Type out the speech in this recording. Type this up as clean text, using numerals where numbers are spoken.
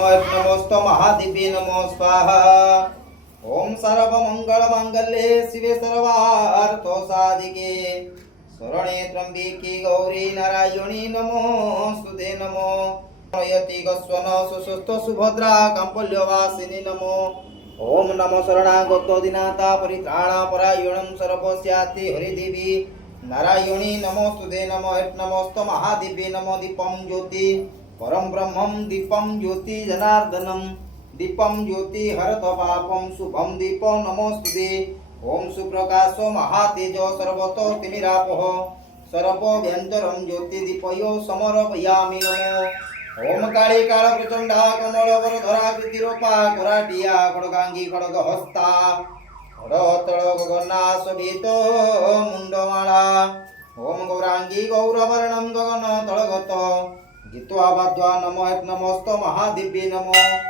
नमोस्त महादिव्ये नमो स्वाहा। ओम सर्वमंगल मांगल्ये शिवे सर्वार्थ साधिके शरणे त्र्यंबिके गौरी नारायणी नमोस्तुते। नमो यति गस्वन सुसुस्त सुभद्रा कांपल्यवासिनी नमो। ओम नमो शरणागत दिनाता परित्राणा परायणं सर्वस्याति हरिदेवी नारायणी नमोस्तुते। नमो नमोस्त महादिव्ये नमो दीपं ज्योति परम ब्रह्मं दीपं ज्योति जनार्दनम दीपं ज्योति हरत पापम शुभम दीपो नमोस्तुते। ओम सुप्रकाशो महातेजो सर्वतो तिमिरापः सर्वो व्यंजरम ज्योति दीपयो समर्पयामि नमो। ओम काली काल प्रचंडा कमलवरधरा कृतिरूपा कराटिया खड्गांगी खड्गहस्ता खडतल गगना शोभितो मुंडमाला। ओम गौरांगी गौरवर्णं गगन तळगत गीत्वा बाध्वा नमो नमोस्त महादिव्ये नमो।